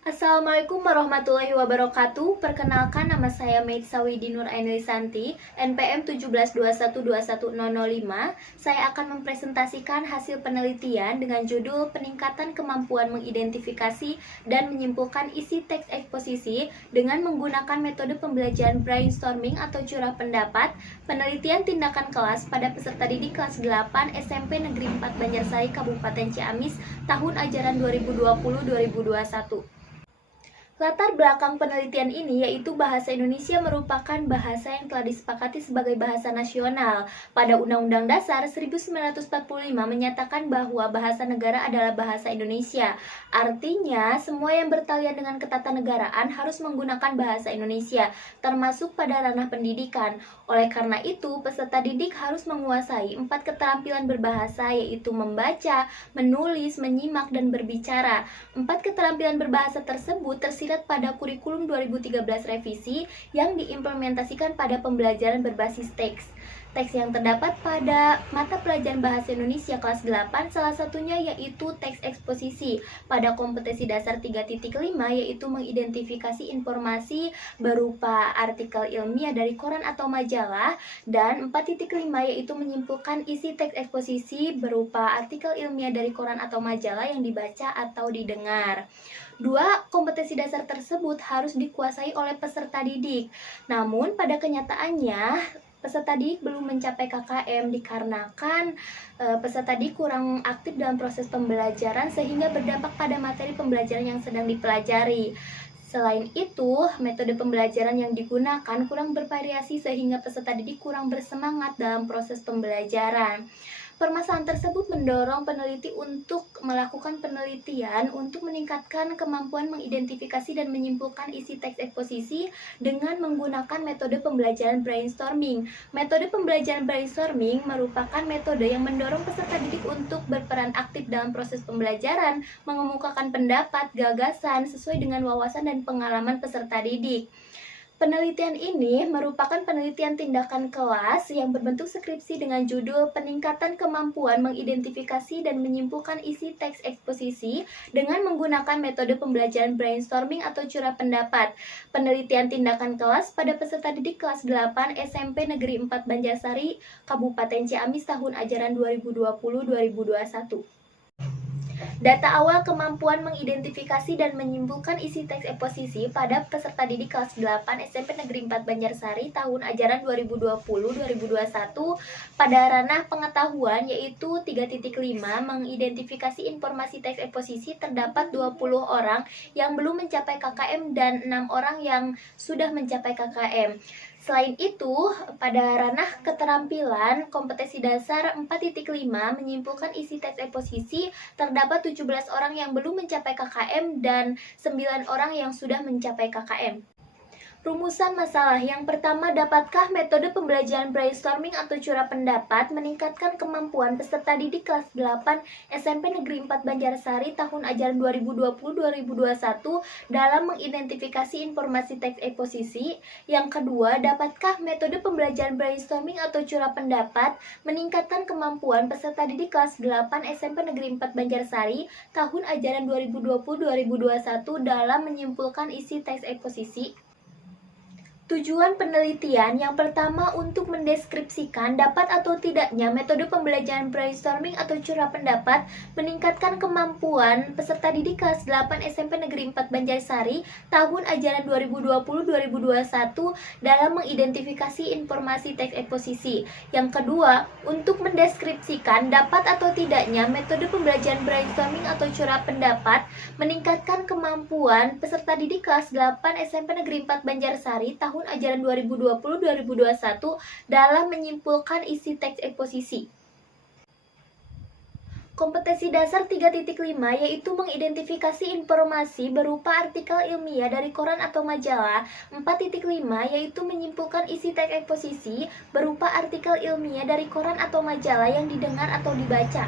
Assalamualaikum warahmatullahi wabarakatuh. Perkenalkan, nama saya Meitsa Widi Nur Ainilisanti, NPM 1721210005. Saya akan mempresentasikan hasil penelitian dengan judul Peningkatan Kemampuan Mengidentifikasi dan Menyimpulkan Isi Teks Eksposisi dengan menggunakan metode pembelajaran brainstorming atau curah pendapat. Penelitian tindakan kelas pada peserta didik kelas 8 SMP Negeri 4 Banjarsari Kabupaten Ciamis tahun ajaran 2020-2021. Latar belakang penelitian ini yaitu bahasa Indonesia merupakan bahasa yang telah disepakati sebagai bahasa nasional. Pada Undang-Undang Dasar 1945 menyatakan bahwa bahasa negara adalah bahasa Indonesia. Artinya, semua yang bertalian dengan ketatanegaraan harus menggunakan bahasa Indonesia, termasuk pada ranah pendidikan. Oleh karena itu, peserta didik harus menguasai 4 keterampilan berbahasa, yaitu membaca, menulis, menyimak, dan berbicara. 4 keterampilan berbahasa tersebut tersirat pada kurikulum 2013 revisi yang diimplementasikan pada pembelajaran berbasis teks. Teks yang terdapat pada mata pelajaran Bahasa Indonesia kelas 8 salah satunya yaitu teks eksposisi pada kompetensi dasar 3.5 yaitu mengidentifikasi informasi berupa artikel ilmiah dari koran atau majalah, dan 4.5 yaitu menyimpulkan isi teks eksposisi berupa artikel ilmiah dari koran atau majalah yang dibaca atau didengar. Dua kompetensi dasar tersebut harus dikuasai oleh peserta didik. Namun pada kenyataannya peserta didik belum mencapai KKM dikarenakan peserta didik kurang aktif dalam proses pembelajaran sehingga berdampak pada materi pembelajaran yang sedang dipelajari. Selain itu, metode pembelajaran yang digunakan kurang bervariasi sehingga peserta didik kurang bersemangat dalam proses pembelajaran. Permasalahan tersebut mendorong peneliti untuk melakukan penelitian untuk meningkatkan kemampuan mengidentifikasi dan menyimpulkan isi teks eksposisi dengan menggunakan metode pembelajaran brainstorming. Metode pembelajaran brainstorming merupakan metode yang mendorong peserta didik untuk berperan aktif dalam proses pembelajaran, mengemukakan pendapat, gagasan sesuai dengan wawasan dan pengalaman peserta didik. Penelitian ini merupakan penelitian tindakan kelas yang berbentuk skripsi dengan judul Peningkatan Kemampuan Mengidentifikasi dan Menyimpulkan Isi Teks Eksposisi dengan menggunakan metode pembelajaran brainstorming atau curah pendapat. Penelitian tindakan kelas pada peserta didik kelas 8 SMP Negeri 4 Banjarsari, Kabupaten Ciamis tahun ajaran 2020-2021. Data awal kemampuan mengidentifikasi dan menyimpulkan isi teks eksposisi pada peserta didik kelas 8 SMP Negeri 4 Banjarsari tahun ajaran 2020-2021 pada ranah pengetahuan yaitu 3.5 mengidentifikasi informasi teks eksposisi terdapat 20 orang yang belum mencapai KKM dan 6 orang yang sudah mencapai KKM. Selain itu, pada ranah keterampilan kompetensi dasar 4.5 menyimpulkan isi teks eksposisi terdapat 17 orang yang belum mencapai KKM dan 9 orang yang sudah mencapai KKM. Rumusan masalah yang pertama, dapatkah metode pembelajaran brainstorming atau curah pendapat meningkatkan kemampuan peserta didik kelas 8 SMP Negeri 4 Banjarsari tahun ajaran 2020-2021 dalam mengidentifikasi informasi teks eksposisi? Yang kedua, dapatkah metode pembelajaran brainstorming atau curah pendapat meningkatkan kemampuan peserta didik kelas 8 SMP Negeri 4 Banjarsari tahun ajaran 2020-2021 dalam menyimpulkan isi teks eksposisi? Tujuan penelitian yang pertama untuk mendeskripsikan dapat atau tidaknya metode pembelajaran brainstorming atau curah pendapat meningkatkan kemampuan peserta didik kelas 8 SMP Negeri 4 Banjarsari tahun ajaran 2020-2021 dalam mengidentifikasi informasi teks eksposisi. Yang kedua, untuk mendeskripsikan dapat atau tidaknya metode pembelajaran brainstorming atau curah pendapat meningkatkan kemampuan peserta didik kelas 8 SMP Negeri 4 Banjarsari tahun ajaran 2020-2021 dalam menyimpulkan isi teks eksposisi. Kompetensi dasar 3.5 yaitu mengidentifikasi informasi berupa artikel ilmiah dari koran atau majalah. 4.5 yaitu menyimpulkan isi teks eksposisi berupa artikel ilmiah dari koran atau majalah yang didengar atau dibaca.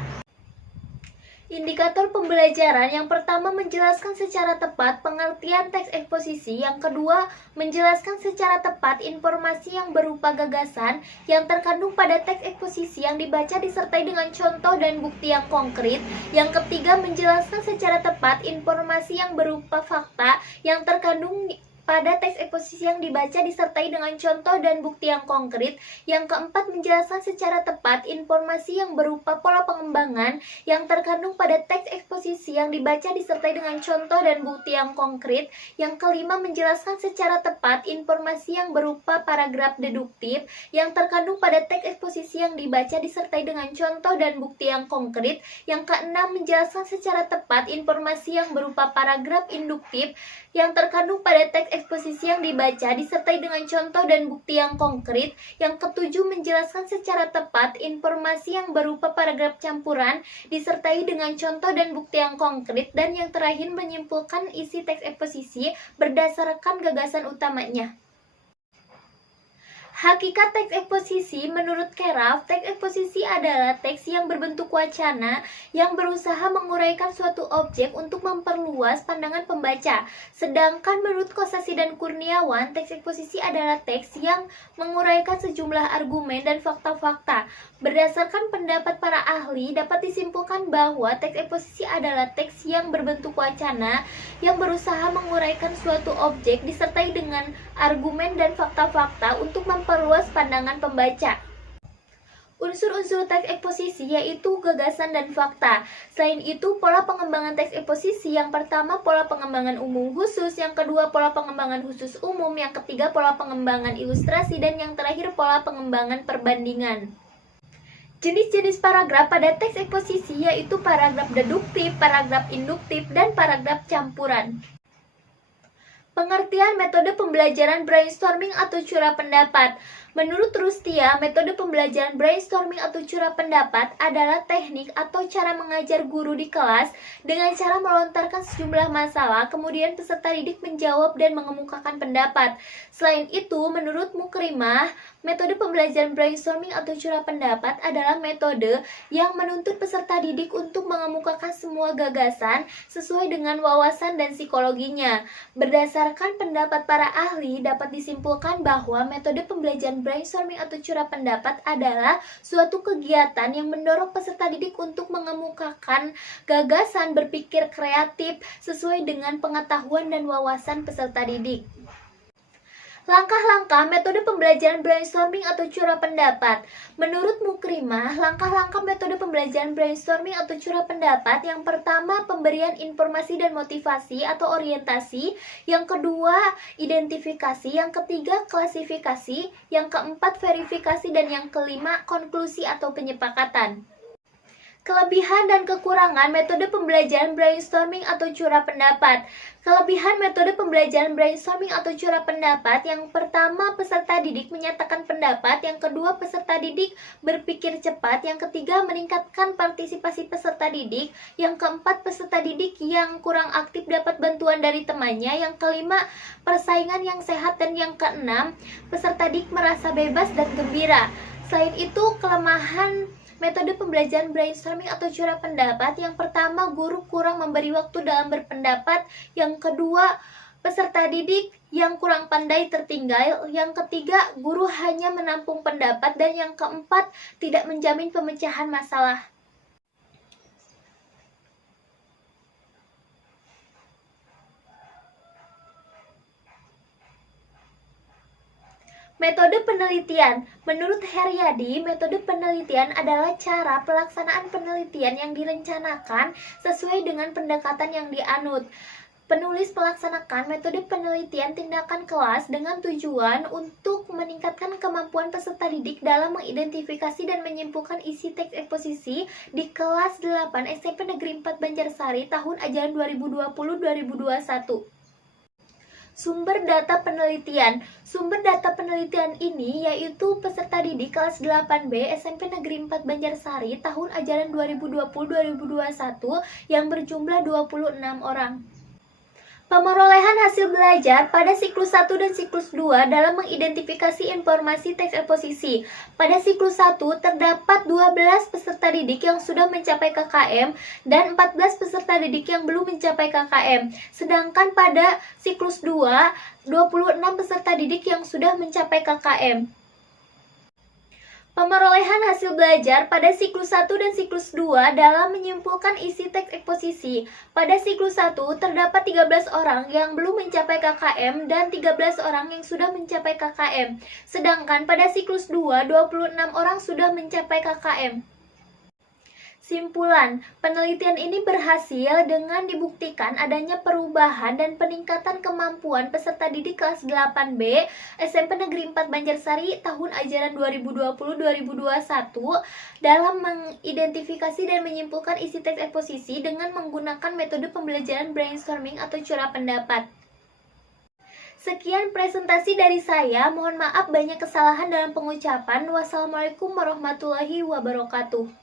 Indikator pembelajaran yang pertama menjelaskan secara tepat pengertian teks eksposisi, yang kedua menjelaskan secara tepat informasi yang berupa gagasan yang terkandung pada teks eksposisi yang dibaca disertai dengan contoh dan bukti yang konkret, yang ketiga menjelaskan secara tepat informasi yang berupa fakta yang terkandung pada teks eksposisi yang dibaca disertai dengan contoh dan bukti yang konkret. Yang keempat, menjelaskan secara tepat informasi yang berupa pola pengembangan yang terkandung pada teks eksposisi yang dibaca disertai dengan contoh dan bukti yang konkret. Yang kelima, menjelaskan secara tepat informasi yang berupa paragraf deduktif yang terkandung pada teks eksposisi yang dibaca disertai dengan contoh dan bukti yang konkret. Yang keenam, menjelaskan secara tepat informasi yang berupa paragraf induktif yang terkandung pada teks eksposisi yang dibaca disertai dengan contoh dan bukti yang konkret. Yang ketujuh, menjelaskan secara tepat informasi yang berupa paragraf campuran disertai dengan contoh dan bukti yang konkret. Dan yang terakhir, menyimpulkan isi teks eksposisi berdasarkan gagasan utamanya. Hakikat teks eksposisi menurut Keraf, teks eksposisi adalah teks yang berbentuk wacana yang berusaha menguraikan suatu objek untuk memperluas pandangan pembaca. Sedangkan menurut Kosasih dan Kurniawan, teks eksposisi adalah teks yang menguraikan sejumlah argumen dan fakta-fakta. Berdasarkan pendapat para ahli, dapat disimpulkan bahwa teks eksposisi adalah teks yang berbentuk wacana yang berusaha menguraikan suatu objek disertai dengan argumen dan fakta-fakta untuk memperluas pandangan pembaca. Unsur-unsur teks eksposisi yaitu gagasan dan fakta. Selain itu, pola pengembangan teks eksposisi yang pertama pola pengembangan umum khusus, yang kedua pola pengembangan khusus umum, yang ketiga pola pengembangan ilustrasi, dan yang terakhir pola pengembangan perbandingan. Jenis-jenis paragraf pada teks eksposisi yaitu paragraf deduktif, paragraf induktif, dan paragraf campuran. Pengertian metode pembelajaran brainstorming atau curah pendapat. Menurut Rustia, metode pembelajaran brainstorming atau curah pendapat adalah teknik atau cara mengajar guru di kelas dengan cara melontarkan sejumlah masalah, kemudian peserta didik menjawab dan mengemukakan pendapat. Selain itu, menurut Mukrimah, metode pembelajaran brainstorming atau curah pendapat adalah metode yang menuntut peserta didik untuk mengemukakan semua gagasan sesuai dengan wawasan dan psikologinya. Berdasarkan pendapat para ahli, dapat disimpulkan bahwa metode pembelajaran brainstorming atau curah pendapat adalah suatu kegiatan yang mendorong peserta didik untuk mengemukakan gagasan berpikir kreatif sesuai dengan pengetahuan dan wawasan peserta didik. Langkah-langkah metode pembelajaran brainstorming atau curah pendapat. Menurut Mukrimah, langkah-langkah metode pembelajaran brainstorming atau curah pendapat yang pertama pemberian informasi dan motivasi atau orientasi, yang kedua identifikasi, yang ketiga klasifikasi, yang keempat verifikasi, dan yang kelima konklusi atau penyepakatan. Kelebihan dan kekurangan metode pembelajaran brainstorming atau curah pendapat. Kelebihan metode pembelajaran brainstorming atau curah pendapat: yang pertama, peserta didik menyatakan pendapat; yang kedua, peserta didik berpikir cepat; yang ketiga, meningkatkan partisipasi peserta didik; yang keempat, peserta didik yang kurang aktif dapat bantuan dari temannya; yang kelima, persaingan yang sehat; dan yang keenam, peserta didik merasa bebas dan gembira. Selain itu, kelemahan metode pembelajaran brainstorming atau curah pendapat: yang pertama, guru kurang memberi waktu dalam berpendapat; yang kedua, peserta didik yang kurang pandai tertinggal; yang ketiga, guru hanya menampung pendapat; dan yang keempat, tidak menjamin pemecahan masalah. Metode penelitian. Menurut Heriadi, metode penelitian adalah cara pelaksanaan penelitian yang direncanakan sesuai dengan pendekatan yang dianut. Penulis melaksanakan metode penelitian tindakan kelas dengan tujuan untuk meningkatkan kemampuan peserta didik dalam mengidentifikasi dan menyimpulkan isi teks eksposisi di kelas 8 SMP Negeri 4 Banjarsari tahun ajaran 2020-2021. Sumber data penelitian. Sumber data penelitian ini yaitu peserta didik kelas 8B SMP Negeri 4 Banjarsari tahun ajaran 2020-2021 yang berjumlah 26 orang. Pemerolehan hasil belajar pada siklus 1 dan siklus 2 dalam mengidentifikasi informasi teks eksposisi. Pada siklus 1 terdapat 12 peserta didik yang sudah mencapai KKM dan 14 peserta didik yang belum mencapai KKM. Sedangkan pada siklus 2, 26 peserta didik yang sudah mencapai KKM. Pemerolehan hasil belajar pada siklus 1 dan siklus 2 dalam menyimpulkan isi teks eksposisi. Pada siklus 1 terdapat 13 orang yang belum mencapai KKM dan 13 orang yang sudah mencapai KKM. Sedangkan pada siklus 2, 26 orang sudah mencapai KKM. Simpulan, penelitian ini berhasil dengan dibuktikan adanya perubahan dan peningkatan kemampuan peserta didik kelas 8B SMP Negeri 4 Banjarsari tahun ajaran 2020-2021 dalam mengidentifikasi dan menyimpulkan isi teks eksposisi dengan menggunakan metode pembelajaran brainstorming atau curah pendapat. Sekian presentasi dari saya, mohon maaf banyak kesalahan dalam pengucapan. Wassalamualaikum warahmatullahi wabarakatuh.